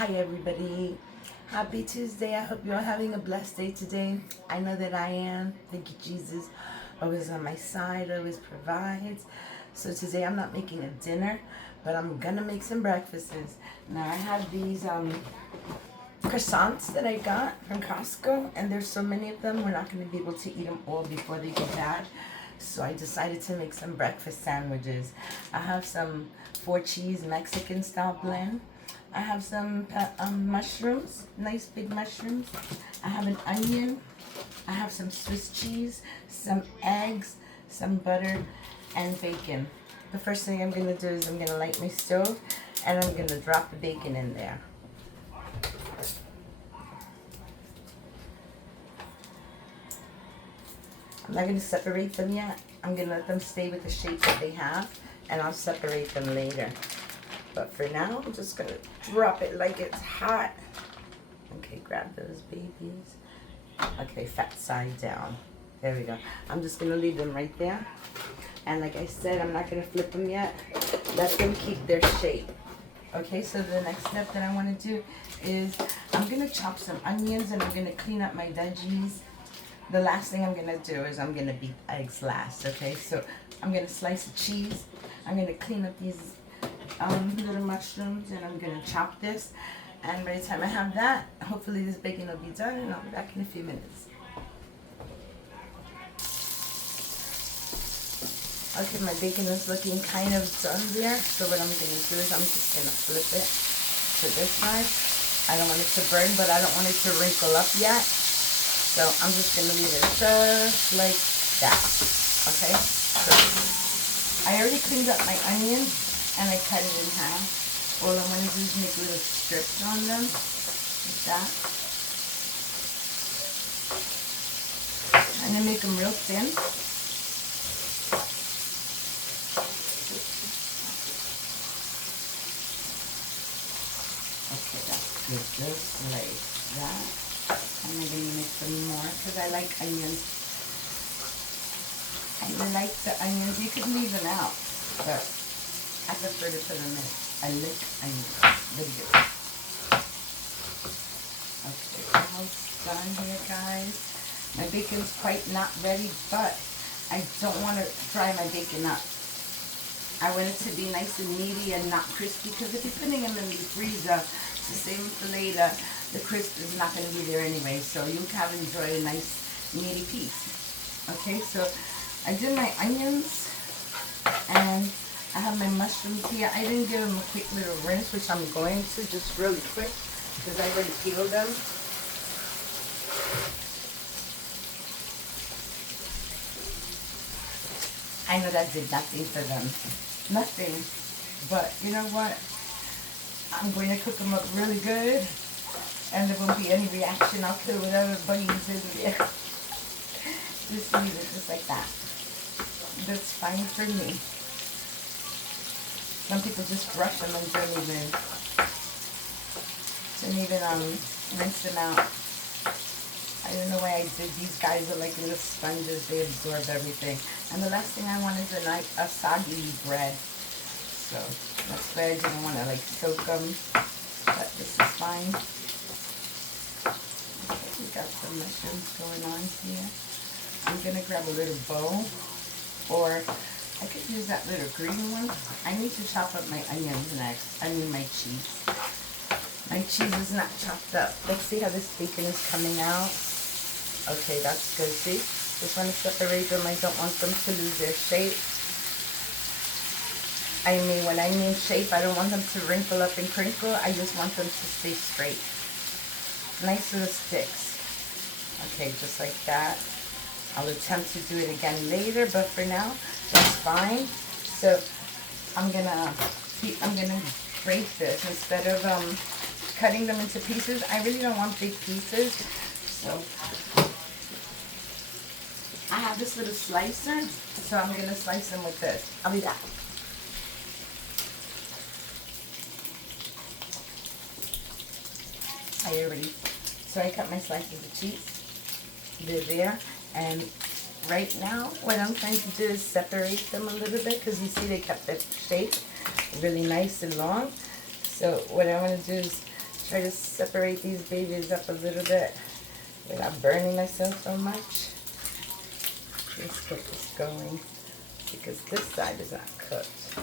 Hi everybody. Happy Tuesday. I hope you're having a blessed day today. I know that I am. Thank you, Jesus. Always on my side, always provides. So today I'm not making a dinner, but I'm gonna make some breakfasts. Now I have these croissants that I got from Costco, and there's so many of them, we're not gonna be able to eat them all before they go bad. So I decided to make some breakfast sandwiches. I have some 4-cheese Mexican style blend. I have some mushrooms, nice big mushrooms. I have an onion. I have some Swiss cheese, some eggs, some butter, and bacon. The first thing I'm gonna do is I'm gonna light my stove and I'm gonna drop the bacon in there. I'm not going to separate them yet. I'm going to let them stay with the shape that they have, and I'll separate them later. But for now, I'm just going to drop it like it's hot. Okay, grab those babies. Okay, fat side down. There we go. I'm just going to leave them right there. And like I said, I'm not going to flip them yet. Let them keep their shape. Okay, so the next step that I want to do is I'm going to chop some onions, and I'm going to clean up my veggies. The last thing I'm going to do is I'm going to beat eggs last, okay? So I'm going to slice the cheese. I'm going to clean up these little mushrooms, and I'm going to chop this. And by the time I have that, hopefully this bacon will be done, and I'll be back in a few minutes. Okay, my bacon is looking kind of done there. So what I'm going to do is I'm just going to flip it to this side. I don't want it to burn, but I don't want it to wrinkle up yet. So I'm just going to leave it just like that, okay? So I already cleaned up my onion and I cut it in half. All I want to do is make little strips on them, like that. I'm going to make them real thin. Okay, that's good, just like that. And I'm going to make some more because I like onions. I like the onions. You could leave them out, but I prefer to put them in. I like onions. Very good. Okay, almost done here, guys. My bacon's quite not ready, but I don't want to fry my bacon up. I want it to be nice and meaty and not crispy, because if you're putting them in the freezer to save them for later, the crisp is not going to be there anyway, so you can enjoy a nice meaty piece. Okay, so I did my onions, and I have my mushrooms here. I didn't give them a quick little rinse, which I'm going to, just really quick, because I already peeled them. I know that did nothing for them. Nothing. But you know what? I'm going to cook them up really good, and there won't be any reaction. I'll kill whatever bunnies in there. Just leave it just like that. That's fine for me. Some people just brush them and don't even rinse them out. I don't know why I did. These guys are like little sponges. They absorb everything. And the last thing I want is a soggy bread. So that's why I didn't want to like soak them. But this is fine. Okay, we got some mushrooms going on here. I'm going to grab a little bowl. Or I could use that little green one. I need to chop up my onions next. I mean my cheese. My cheese is not chopped up. Let's see how this bacon is coming out. Okay, that's good. See? Just want to separate them. I don't want them to lose their shape. I mean, when I mean shape, I don't want them to wrinkle up and crinkle. I just want them to stay straight. Nice little sticks. Okay, just like that. I'll attempt to do it again later, but for now, that's fine. So I'm gonna break this instead of cutting them into pieces. I really don't want big pieces, so I have this little slicer, so I'm gonna slice them with this. I'll be back. So I cut my slices of cheese. They're there, and right now what I'm trying to do is separate them a little bit, because you see they kept their shape really nice and long. So what I want to do is try to separate these babies up a little bit without burning myself so much. Let's get this going because this side is not cooked.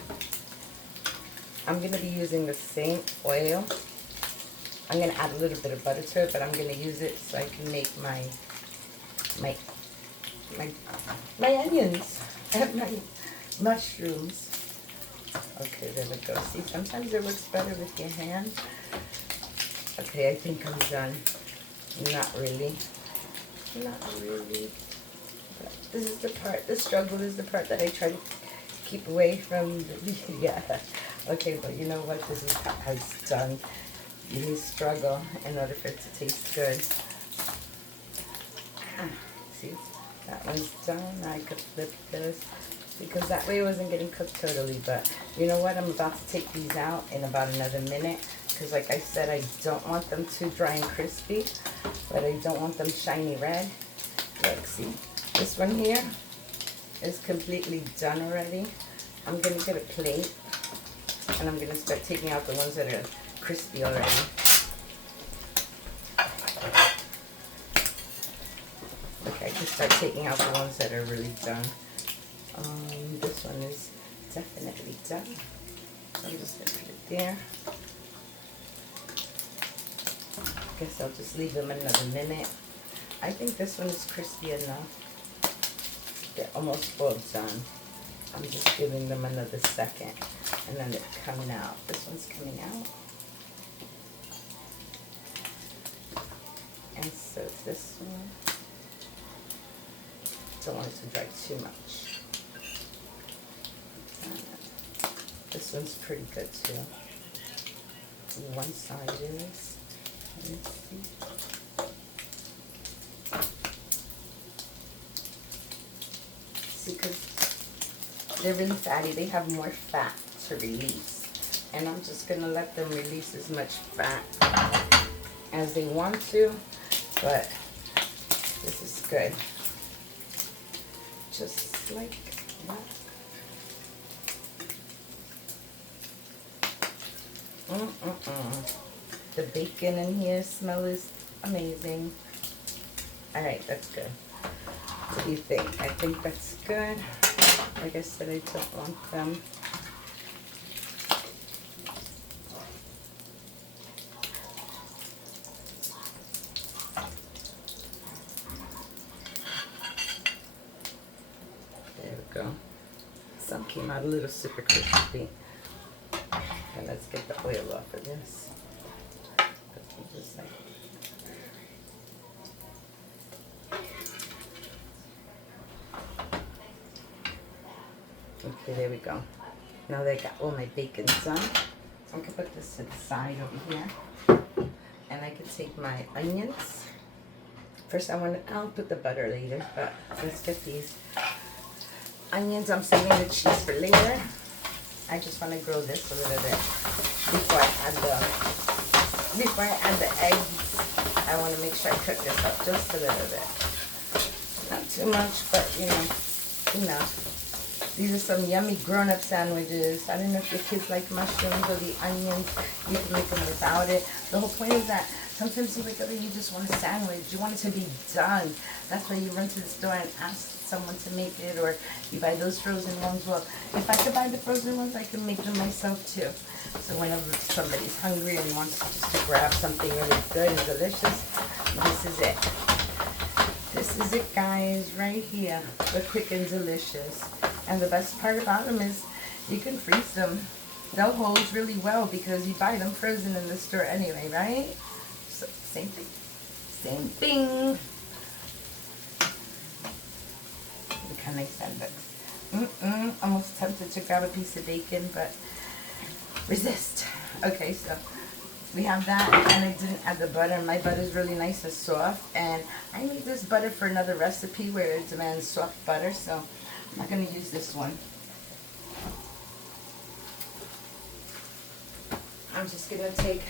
I'm going to be using the same oil. I'm going to add a little bit of butter to it, but I'm going to use it so I can make my onions and my mushrooms. Okay, there we go. See, sometimes it works better with your hand. Okay, I think I'm done. Not really. Not really. But this is the part, the struggle is the part that I try to keep away from. Yeah. Okay, but you know what? This is how it's done. You need struggle in order for it to taste good. See, that one's done. Now I could flip this because that way it wasn't getting cooked totally. But you know what? I'm about to take these out in about another minute because, like I said, I don't want them too dry and crispy, but I don't want them shiny red. Look, see, this one here is completely done already. I'm gonna get a plate and I'm gonna start taking out the ones that are crispy already. Okay, I can start taking out the ones that are really done. This one is definitely done. So I'm just gonna put it there. Guess I'll just leave them another minute. I think this one is crispy enough. They're almost all done. I'm just giving them another second and then they're coming out. This one's coming out. And so this one, don't want it to dry too much. This one's pretty good too. One side is, let's see. See, because they're really fatty, they have more fat to release. And I'm just gonna let them release as much fat as they want to, but this is good. Just like that. The bacon in here smell is amazing. All right, that's good. What do you think? I think that's good. Like I said, I don't want them. There we go. Some came out a little super crispy. And let's get the oil off of this. Just like, okay, there we go. Now that I got all my bacon done, I can put this to the side over here. And I can take my onions. First I'll put the butter later, but let's get these onions. I'm saving the cheese for later. I just want to grow this a little bit before I add the eggs. I want to make sure I cook this up just a little bit. Not too much, but you know, enough. These are some yummy grown-up sandwiches. I don't know if your kids like mushrooms or the onions. You can make them without it. The whole point is that sometimes you wake up and you just want a sandwich. You want it to be done. That's why you run to the store and ask someone to make it, or you buy those frozen ones. Well, if I could buy the frozen ones, I can make them myself too. So whenever somebody's hungry and wants just to grab something really good and delicious, this is it. This is it, guys, right here. They're quick and delicious. And the best part about them is you can freeze them. They'll hold really well because you buy them frozen in the store anyway, right? So, same thing. Same thing. Look how nice that looks. Almost tempted to grab a piece of bacon, but resist. Okay, so we have that, and I didn't add the butter. My butter is really nice and soft, and I need this butter for another recipe where it demands soft butter, so I'm not going to use this one. I'm just going to take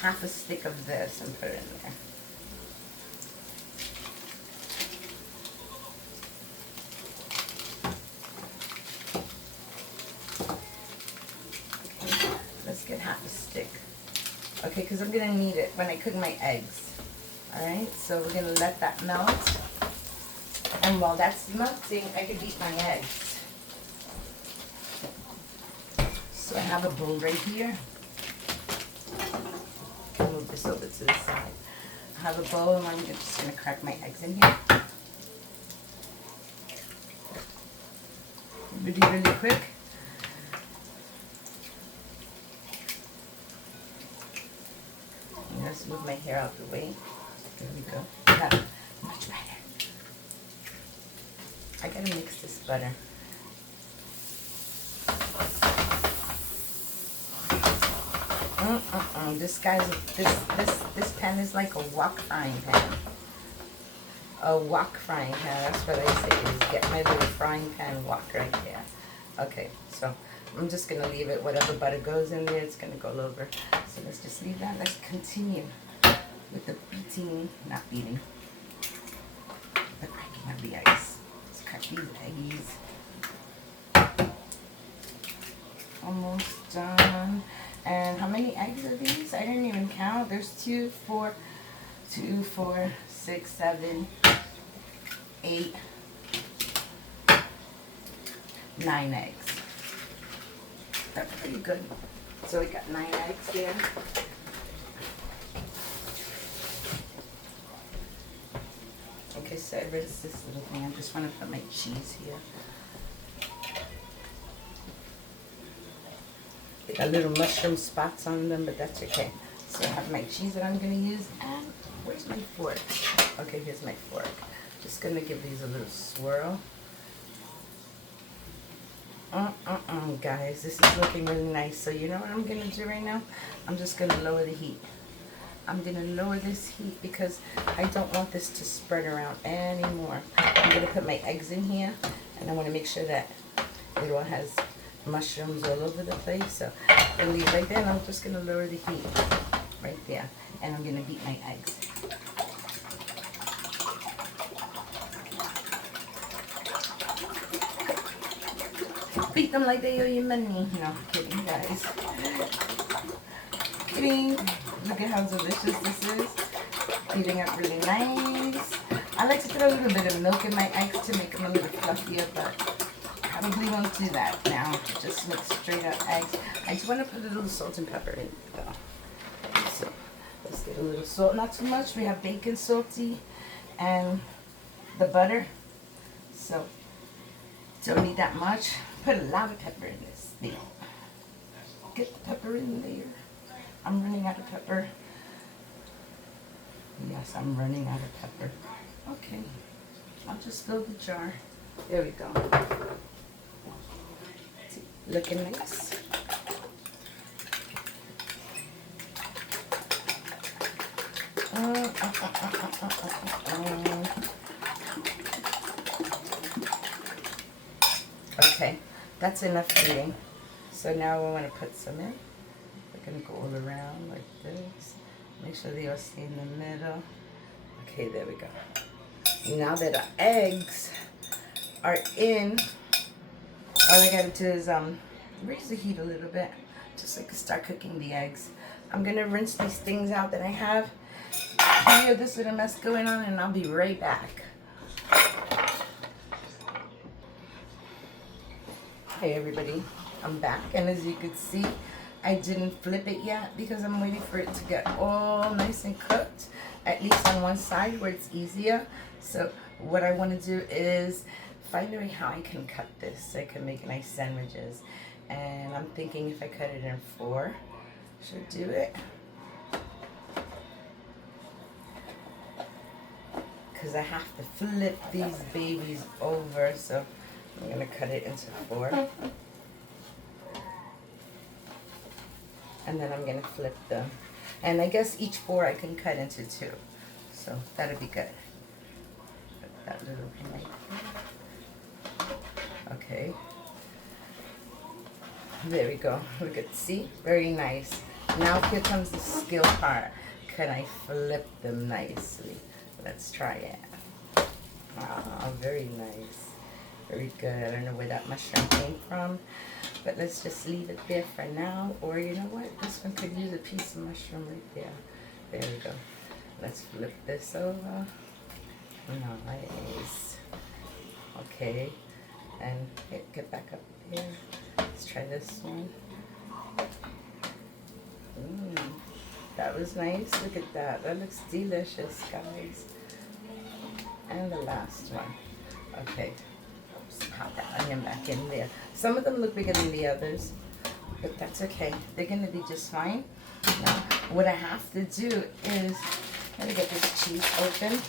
half a stick of this and put it in there. Okay, let's get half a stick Okay, because I'm going to need it when I cook my eggs. Alright, so we're going to let that melt. And while that's melting, I can beat my eggs. So I have a bowl right here. I'll move this over to the side. I have a bowl and I'm just going to crack my eggs in here. Really quick. Let's move my hair out the way. There we go. Got much better. I gotta mix this butter. This pan is like a wok frying pan. A wok frying pan. That's what I say. Is get my little frying pan wok right there. Okay, so I'm just gonna leave it. Whatever butter goes in there, it's gonna go over. So let's just leave that. Let's continue with the beating, not beating, the cracking of the eggs. Let's crack these eggs. Almost done. And how many eggs are these? I didn't even count. There's 2, 4, 6, 7, 8, 9 eggs. That's pretty good. So we got 9 eggs here. Okay, so I rinsed this little thing. I just want to put my cheese here. They got little mushroom spots on them, but that's okay. So I have my cheese that I'm going to use. And where's my fork? Okay, here's my fork. Just going to give these a little swirl. Guys, this is looking really nice. So you know what I'm going to do right now? I'm just going to lower the heat. I'm going to lower this heat because I don't want this to spread around anymore. I'm going to put my eggs in here, and I want to make sure that it all has mushrooms all over the place. So I'll leave right there, and I'm just going to lower the heat right there. And I'm going to beat my eggs. Beat them like they owe you money. No, kidding, guys. Kidding. Look at how delicious this is. Heating up really nice. I like to put a little bit of milk in my eggs to make them a little fluffier, but probably won't do that now. Just make straight up eggs. I just want to put a little salt and pepper in though. So let's get a little salt. Not too much. We have bacon salty and the butter. So don't need that much. Put a lot of pepper in this thing. Get the pepper in there. I'm running out of pepper. Yes, I'm running out of pepper. Okay. I'll just fill the jar. There we go. Looking nice. Okay, that's enough eating. So now we want to put some in. We're going to go all around like this. Make sure they all stay in the middle. Okay, there we go. Now that our eggs are in, all I gotta do is raise the heat a little bit, just so I can start cooking the eggs. I'm gonna rinse these things out that I have. You hear this little mess going on, and I'll be right back. Hey everybody, I'm back, and as you can see, I didn't flip it yet because I'm waiting for it to get all nice and cooked, at least on one side where it's easier. So what I want to do is find a way how I can cut this so I can make nice sandwiches. And I'm thinking if I cut it in 4, should I do it? Because I have to flip these babies over, so I'm going to cut it into 4. And then I'm going to flip them. And I guess each 4 I can cut into 2. So that'll be good. Put that little thing right there. Okay. There we go. Look at, see? Very nice. Now here comes the skill part. Can I flip them nicely? Let's try it. Ah, very nice. Very good. I don't know where that mushroom came from. But let's just leave it there for now. Or you know what? This one could use a piece of mushroom right there. There we go. Let's flip this over. Nice. Okay. And get back up here. Let's try this one. That was nice. Look at that. That looks delicious, guys. And the last one. Okay. Just pop that onion back in there. Some of them look bigger than the others, but that's okay. They're going to be just fine. Now, what I have to do is, let me get this cheese open.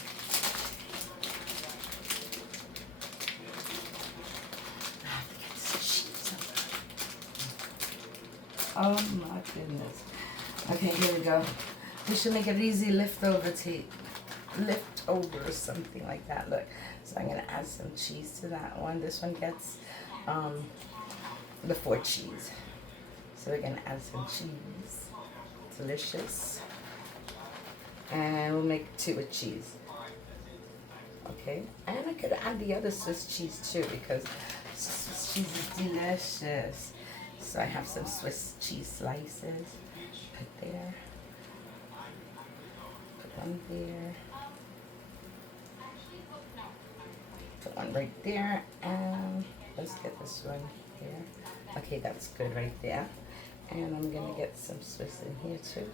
I have to get this cheese open. Oh my goodness. Okay, here we go. This should make it easy leftover or something like that. Look, so I'm gonna add some cheese to that one. This one gets the 4 cheese. So we're gonna add some cheese. Delicious. And we'll make 2 with cheese. Okay, and I could add the other Swiss cheese too because Swiss cheese is delicious. So I have some Swiss cheese slices. Put there. Put one there. Put one right there. And let's get this one here. Okay, that's good right there. And I'm going to get some Swiss in here too.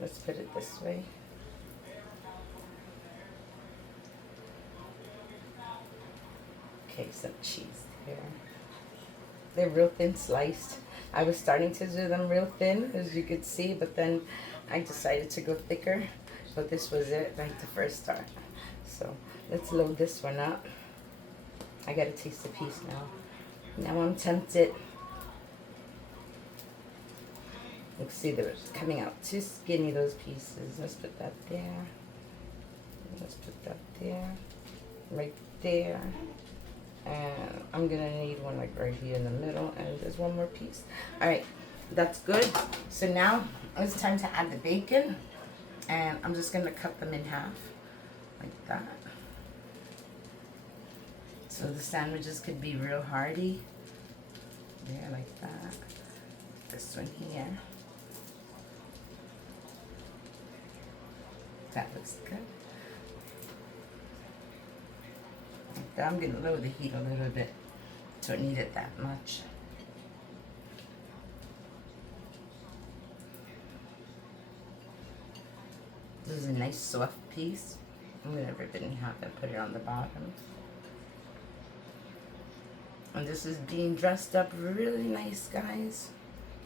Let's put it this way. Okay, some cheese there. They're real thin sliced. I was starting to do them real thin, as you could see, but then I decided to go thicker. But this was it, like the first start. So let's load this one up. I gotta taste the piece now. Now I'm tempted. You can see they're coming out too skinny, those pieces. Let's put that there. Let's put that there. Right there. And I'm gonna need one like right here in the middle, and there's one more piece. All right, that's good. So now it's time to add the bacon, and I'm just gonna cut them in half like that. So the sandwiches could be real hearty. There, like that. This one here. That looks good. I'm going to lower the heat a little bit. Don't need it that much. This is a nice soft piece. I'm going to rip it in half and put it on the bottom. And this is being dressed up really nice, guys.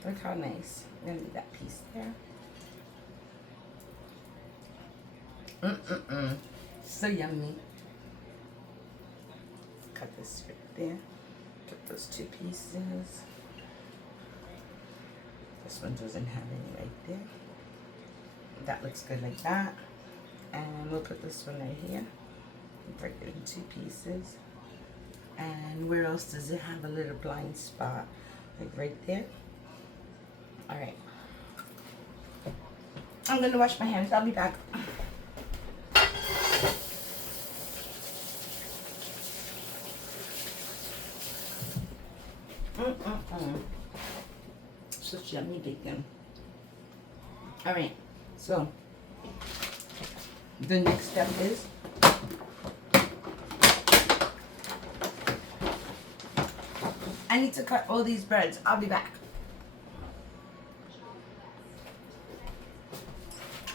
Look how nice. I'm going to leave that piece there. So yummy. Cut this right there. Put those 2 pieces. This one doesn't have any right there. That looks good like that. And we'll put this one right here. Break it in 2 pieces. And where else does it have a little blind spot? Like right there. Alright. I'm gonna wash my hands. I'll be back. Such yummy bacon. Alright, so the next step is I need to cut all these breads. I'll be back.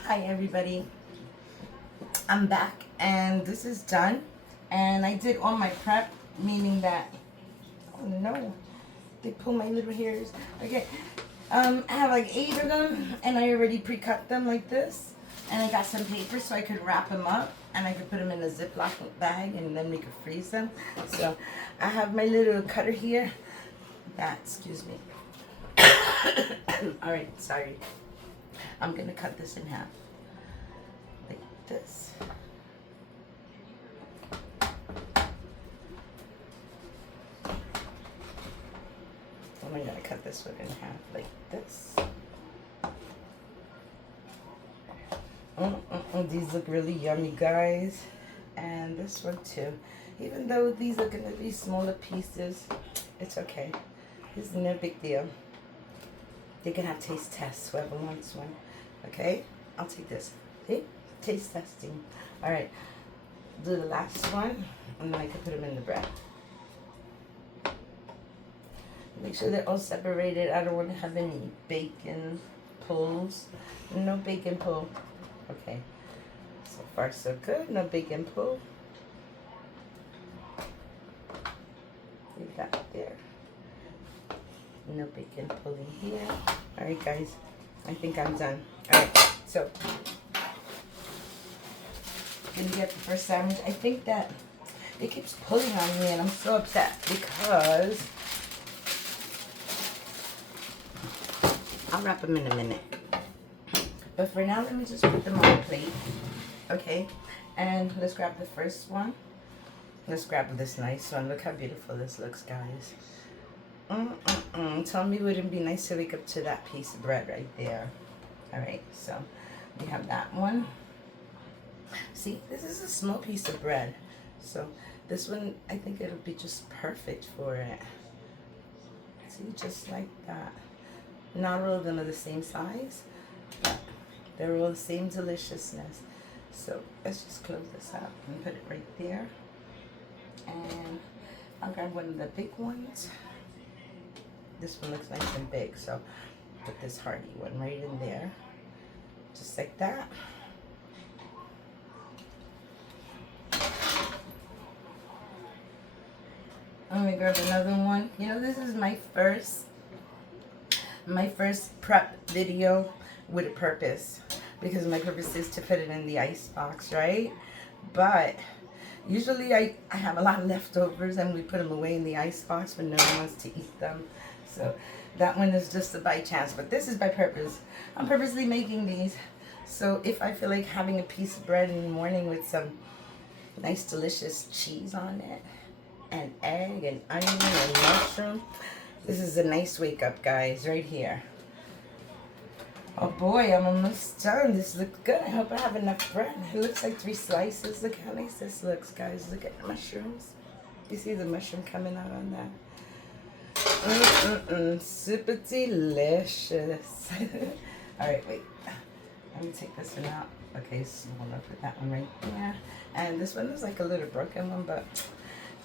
Hi everybody. I'm back and this is done. And I did all my prep, meaning that, oh no, they pull my little hairs. Okay, I have like 8 of them and I already pre-cut them like this. And I got some paper so I could wrap them up and I could put them in a Ziploc bag and then we could freeze them. So I have my little cutter here. Excuse me. All right, sorry. I'm gonna cut this in half like this. I'm gonna cut this one in half like this. These look really yummy, guys. And this one too. Even though these are gonna be smaller pieces, it's okay. It's no big deal. They can have taste tests, whoever wants one. Okay? I'll take this. See? Taste testing. Alright. Do the last one, and then I can put them in the bread. Make sure they're all separated. I don't want to have any bacon pulls. No bacon pull. Okay. So far, so good. No bacon pull. Leave that there. No bacon pulling here. Alright, guys. I think I'm done. Alright, so gonna get the first sandwich. I think that it keeps pulling on me, and I'm so upset because I'll wrap them in a minute. But for now, let me just put them on a plate. Okay, and let's grab the first one. Let's grab this nice one. Look how beautiful this looks, guys. Tell me it wouldn't be nice to wake up to that piece of bread right there. All right, so we have that one. See, this is a small piece of bread. So this one, I think it'll be just perfect for it. See, just like that. Not all of them are the same size, but they're all the same deliciousness. So let's just close this up and put it right there. And I'll grab one of the big ones. This one looks nice and big, so put this hearty one right in there. Just like that. I'm gonna grab another one. You know, this is my first prep video with a purpose, because my purpose is to put it in the ice box, right? But usually I have a lot of leftovers and we put them away in the ice box when no one wants to eat them. So that one is just a by chance, but this is by purpose. I'm purposely making these. So if I feel like having a piece of bread in the morning with some nice delicious cheese on it, and egg and onion and mushroom, this is a nice wake up, guys, right here. Oh boy, I'm almost done. This looks good. I hope I have enough bread. It looks like 3 slices. Look how nice this looks, guys. Look at the mushrooms. You see the mushroom coming out on that? Super delicious. Alright, wait. Let me take this one out. Okay, so I'm gonna put that one right there. And this one is like a little broken one, but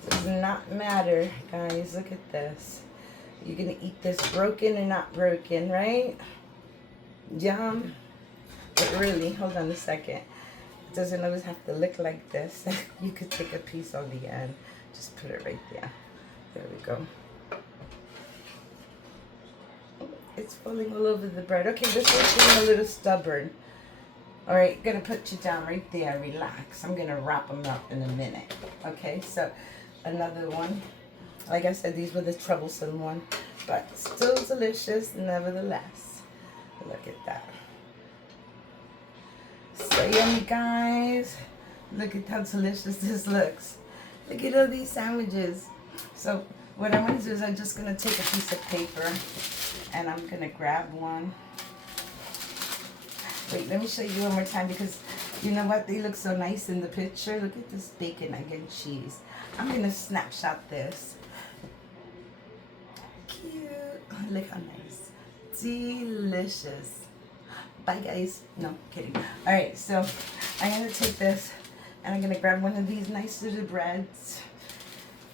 it does not matter, guys. Look at this. You're gonna eat this broken or not broken, right? Yum. But really, hold on a second. It doesn't always have to look like this. You could take a piece on the end. Just put it right there. There we go. It's falling all over the bread. Okay, this one's getting a little stubborn. All right, gonna put you down right there. Relax. I'm gonna wrap them up in a minute. Okay, so another one. Like I said, these were the troublesome one, but still delicious nevertheless. Look at that. So yummy, guys. Look at how delicious this looks. Look at all these sandwiches. So what I'm going to do is I'm just going to take a piece of paper and I'm going to grab one. Wait, let me show you one more time, because you know what? They look so nice in the picture. Look at this bacon, egg, and cheese. I'm going to snapshot this. Cute. Look how nice. Delicious. Bye, guys. No, kidding. All right, so I'm going to take this and I'm going to grab one of these nice little breads.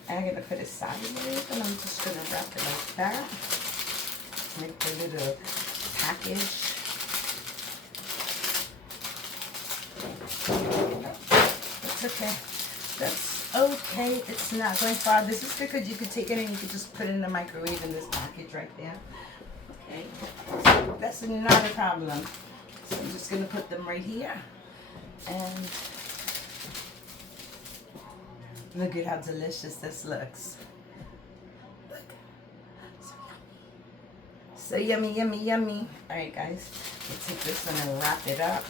And I'm going to put it sideways, and I'm just going to wrap it like that. Make the little package. That's okay. That's okay. It's not going far. This is because you could take it and you could just put it in the microwave in this package right there. Okay. So that's not a problem. So I'm just going to put them right here. And look at how delicious this looks. Look. So yummy, yummy, yummy. All right, guys. Let's take this one and wrap it up.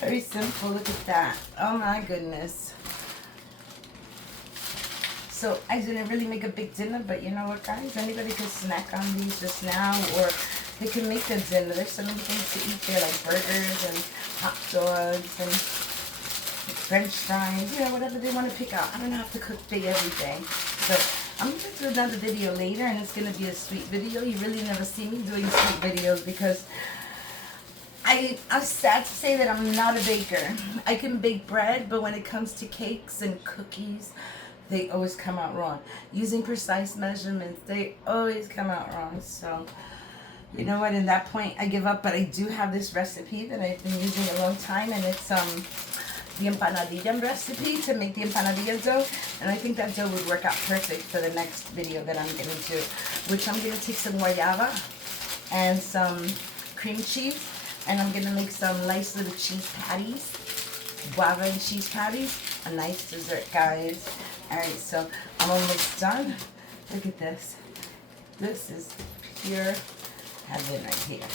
Very simple. Look at that. Oh my goodness. So I didn't really make a big dinner, but you know what, guys? Anybody can snack on these just now, or they can make a dinner. There's so many things to eat there, like burgers and hot dogs and French fries, you know, whatever they want to pick out. I don't have to cook big every day. But I'm going to do another video later, and it's going to be a sweet video. You really never see me doing sweet videos because I'm sad to say that I'm not a baker. I can bake bread, but when it comes to cakes and cookies, they always come out wrong. Using precise measurements, they always come out wrong. So, you know what, in that point, I give up. But I do have this recipe that I've been using a long time, and it's the empanadilla recipe to make the empanadilla dough. And I think that dough would work out perfect for the next video that I'm going to do, which I'm going to take some guayaba and some cream cheese, and I'm going to make some nice little cheese patties, guava and cheese patties, a nice dessert, guys. Alright, so I'm almost done. Look at this. This is pure heaven right here.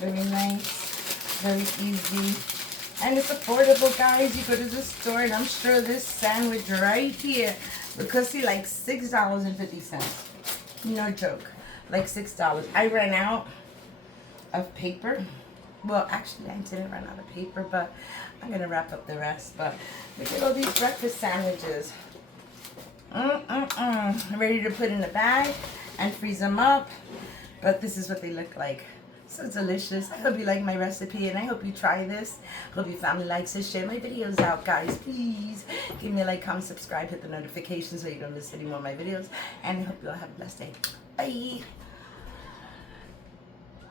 Very nice, very easy, and it's affordable, guys. You go to the store, and I'm sure this sandwich right here would cost you like $6.50. No joke, like $6. I ran out of paper. Well, actually, I didn't run out of paper, but I'm gonna wrap up the rest. But look at all these breakfast sandwiches. Ready to put in a bag and freeze them up. But this is what they look like. So delicious. I hope you like my recipe, and I hope you try this. Hope your family likes it. Share my videos out, guys. Please give me a like, comment, subscribe, hit the notifications so you don't miss any more of my videos. And I hope you all have a blessed day. Bye.